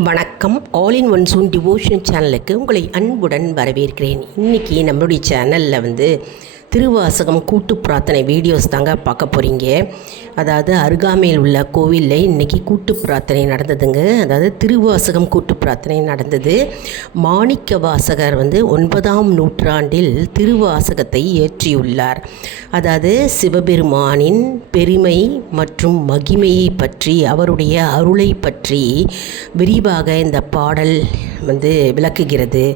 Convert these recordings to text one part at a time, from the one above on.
வணக்கம். All in one soon devotion சேனலுக்கு உங்களை அன்புடன் வரவேற்கிறேன். இன்றைக்கி நம்மளுடைய சேனலில் திருவாசகம் கூட்டு பிரார்த்தனை வீடியோஸ் தாங்க பார்க்க போகிறீங்க. அதாவது அருகாமையில் உள்ள கோவிலில் இன்றைக்கி கூட்டு பிரார்த்தனை நடந்ததுங்க. அதாவது திருவாசகம் கூட்டு பிரார்த்தனை நடந்தது. மாணிக்க வாசகர் 9ஆம் நூற்றாண்டில் திருவாசகத்தை இயற்றியுள்ளார். அதாவது சிவபெருமானின் பெருமை மற்றும் மகிமையை பற்றி, அவருடைய அருளை பற்றி விரிவாக இந்த பாடல் விளக்குகிறது.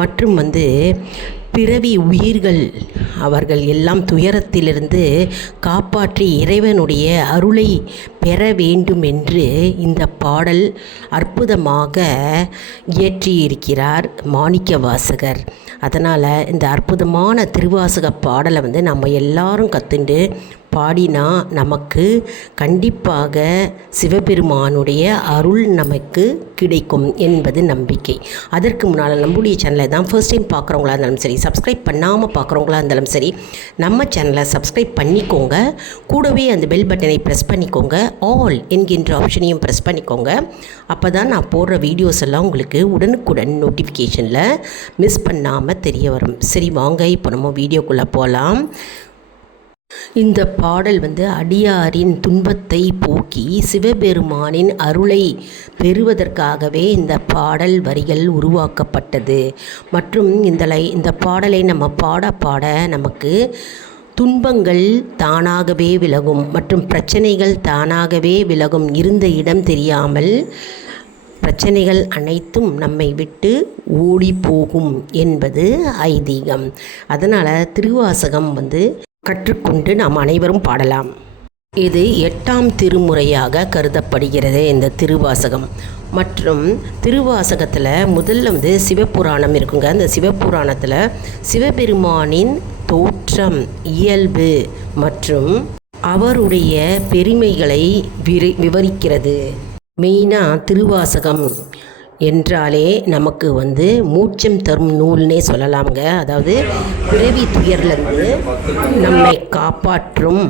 மற்றும் பிறவி உயிர்கள் அவர்கள் எல்லாம் துயரத்திலிருந்து காப்பாற்றி இறைவனுடைய அருளை பெற வேண்டும் என்று இந்த பாடல் அற்புதமாக இயற்றியிருக்கிறார் மாணிக்க வாசகர். அதனால் இந்த அற்புதமான திருவாசக பாடலை நம்ம எல்லாரும் கற்றுண்டு பாடினா நமக்கு கண்டிப்பாக சிவபெருமானுடைய அருள் நமக்கு கிடைக்கும் என்பது நம்பிக்கை. அதற்கு முன்னால் நம்முடைய சேனலை தான் ஃபர்ஸ்ட் டைம் பார்க்குறவங்களா இருந்தாலும் சரி, சப்ஸ்கிரைப் பண்ணாமல் பார்க்குறவங்களா இருந்தாலும் சரி, நம்ம சேனலை சப்ஸ்கிரைப் பண்ணிக்கோங்க. கூடவே அந்த பெல் பட்டனை ப்ரெஸ் பண்ணிக்கோங்க. ஆல் என்கின்ற ஆப்ஷனையும் ப்ரெஸ் பண்ணிக்கோங்க. அப்போ தான் நான் போடுற வீடியோஸ் எல்லாம் உங்களுக்கு உடனுக்குடன் நோட்டிஃபிகேஷனில் மிஸ் பண்ணாமல் தெரிய வரும். சரி, வாங்க இப்போ நம்ம வீடியோக்குள்ளே போகலாம். இந்த பாடல் அடியாரின் துன்பத்தை போக்கி சிவபெருமானின் அருளை பெறுவதற்காகவே இந்த பாடல் வரிகள் உருவாக்கப்பட்டது. மற்றும் இந்த பாடலை நம்ம பாட நமக்கு துன்பங்கள் தானாகவே விலகும் மற்றும் பிரச்சனைகள் தானாகவே விலகும். இருந்த இடம் தெரியாமல் பிரச்சனைகள் அனைத்தும் நம்மை விட்டு ஓடி போகும் என்பது ஐதீகம். அதனால் திருவாசகம் கற்றுக்கொண்டு நாம் அனைவரும் பாடலாம். இது 8ஆம் திருமுறையாக கருதப்படுகிறது இந்த திருவாசகம். மற்றும் திருவாசகத்தில் முதல்ல சிவபுராணம் இருக்குங்க. அந்த சிவபுராணத்தில் சிவபெருமானின் தோற்றம், இயல்பு மற்றும் அவருடைய பெருமைகளை விவரிக்கிறது. மெயினாக திருவாசகம் என்றாலே நமக்கு மூச்சம் தரும் நூல்னே சொல்லலாம்ங்க. அதாவது பிறவி துயர்லேருந்து நம்மை காப்பாற்றும்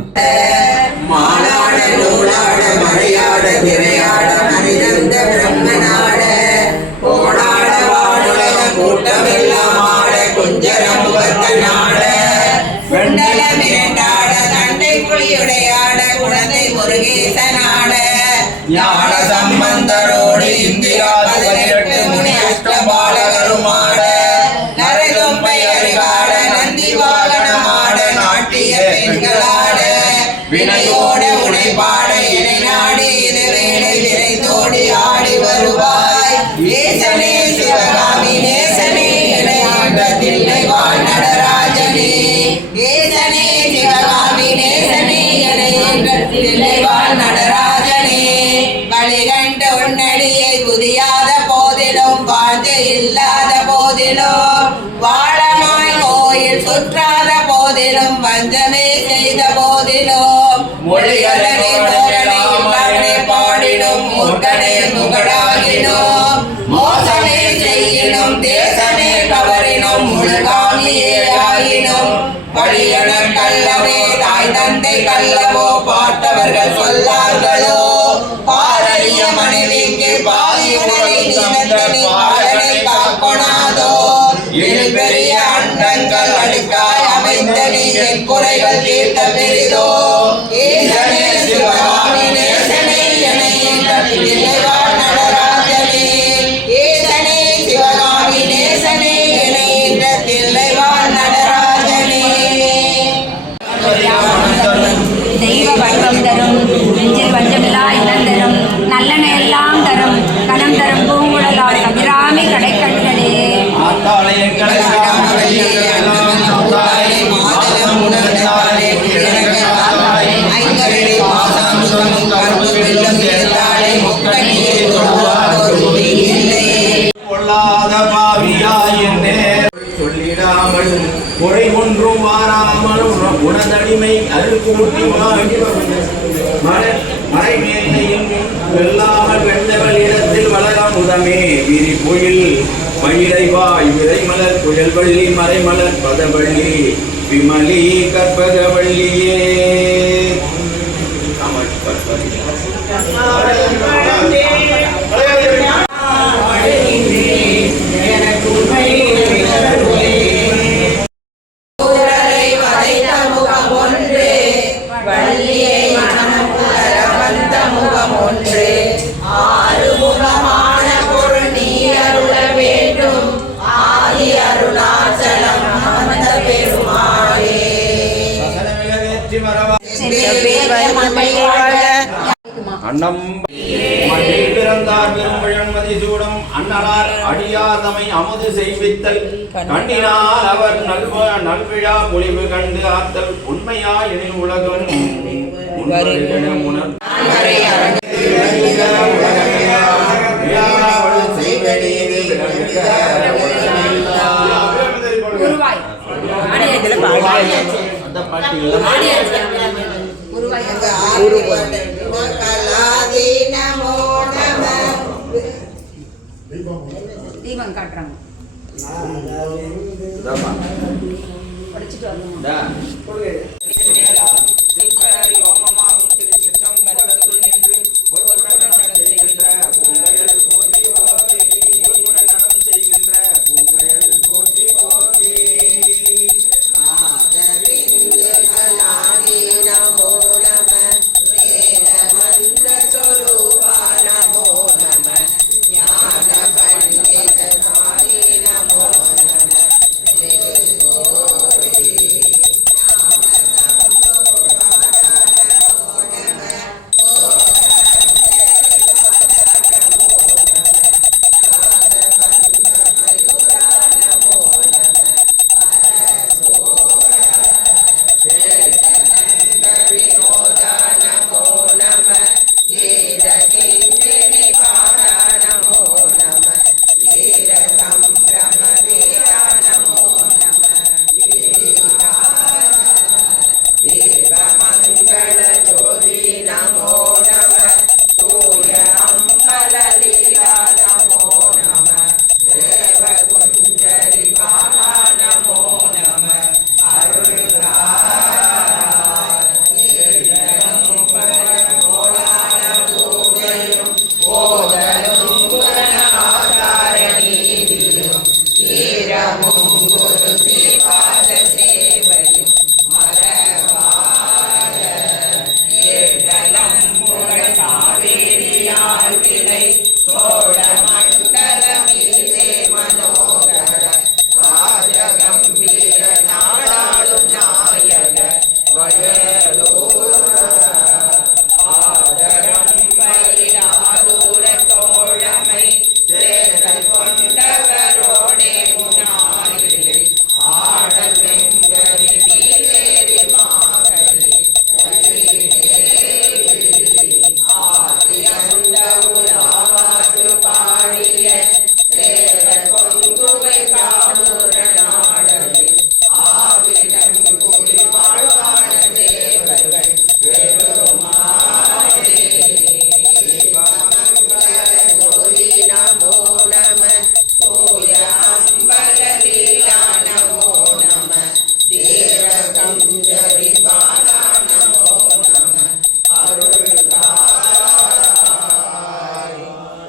ஞான சம்பந்தரோடு இந்திரா 18 முனி அஷ்டபாலகருமாட நரதும் பெயரிகாட நந்தி வாகனமாட நாட்டிய பெண்களாட வினையோட உடைபாட இணை நாடு இது வேலை விரைந்தோடி ஆடி வருவாய். ஏசனே சிவகாமி நேசனே தில்லை வாழ் நடராஜனே. ஏசனே சிவகாமி நேசனே தில்லை வாழ் நடராஜனே. கலிகண்ட உன்னடியை புதியாத போதிலும் வாஞ்சை இல்லாத போதிலும் வாழமாய் கோயில் சுற்றாத போதிலும் வஞ்சமே செய்த போதிலும் மொழிகளே மோகனே பாடிடும் மூர்க்கனே முகடாகினோம் மோசமே செய்யினும் தேசமே கவரினும் முழுகாமியே ஆயினும் பழியன கல்லவே தாய் தந்தை கல்லவோ பார்த்தவர்கள் சொல்லார்களோ. பாரறிய மனைவிக்கு பாதியுடனே நினைத்தனை பாலனை காக்கொணாதோ. இனி பெரிய அண்டங்கள் அடுக்காய் அமைந்த நீ என் குறைகள் தீர்த்த பெரிதோ. ஈசனே சிவகாமி நேசனே எனை தில்லைவாழ் நடராஜனே. ஈசனே சிவகாமி நேசனே எனை தில்லைவாழ் நடராஜனே. தெய்வ வடிவம் தரும் நெஞ்சில் வஞ்சமில்லா இல்லம் தரும் நல்லன எல்லாம் தரும் கலம் தரும் பூங்குழலால் கபிராமி கடைக்கண்களே. சொல்லிடாமல் குறை ஒன்றும் மாறாமலும் குணதடிமை அருள் கூட்டி மறைமேலையும் வெல்லாமல் வெண்டவளிடத்தில் வளரமுதமே விரிபுயில் மயிலைவாய் விரைமலர் புயல்வள்ளி மறைமலர் பதவள்ளி விமலி கற்பகவள்ளியே. அன்னம் மண்ணில் பிறந்தார் பெரும்பழன்மதி சூடம் அண்ணலார் அடியார் தமை அமுது செய்வித்தல் கண்ணினால் அவர் நல்விழா பொலிவு கண்டு ஆத்தல் உண்மையா எனில் உலகம் தீபம் காட்டுறாங்க படிச்சுட்டு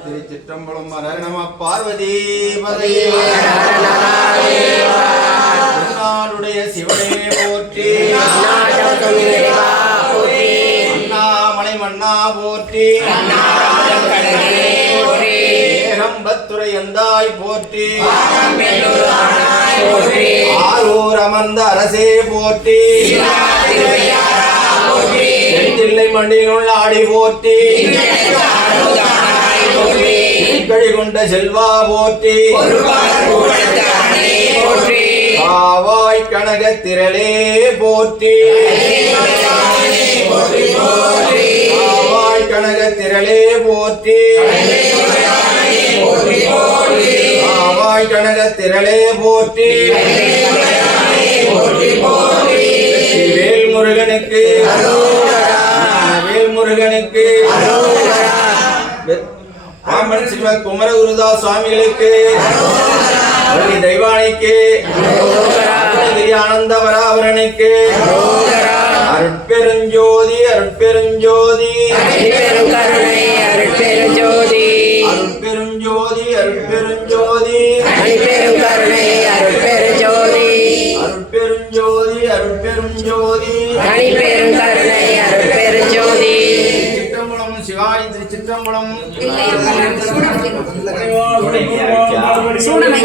திருச்சிற்றம்பலம் நம பார்வதி நாடுடைய சிவனே போற்றி அண்ணாமலை மன்னா போற்றி ஏகம்பத்துரை எந்தாய் போற்றி ஆரூர் அமர்ந்த அரசே போற்றி தில்லை மண்டில் உள்ள ஆடி போற்றி கழி கொண்ட செல்வா போற்றி காவாய் கனக திரளே போற்றி காவாய் கனக திரளே போற்றி காவாய் கனக திரளே போற்றி வேல் முருகனுக்கு வேல் முருகனுக்கு ராமன் சிவ குமரகுருதாஸ் சுவாமிகளுக்கு தெய்வானைக்கு ஆனந்த வராவரனுக்கு அருட்பெருஞ்சோதி அருட்பெருஞ்சோதி அருட்பெருஞ்சோதி அருட்பெருஞ்சோதி அருட்பெருஞ்சோதி அருட்பெருஞ்சோதி அருட்பெருஞ்சோதி அருட்பெருஞ்சோதி அருட்பெருஞ்சோதி சிற்றம்பலம் சிவாய் திருச்சிற்றம்பலம் சூடமை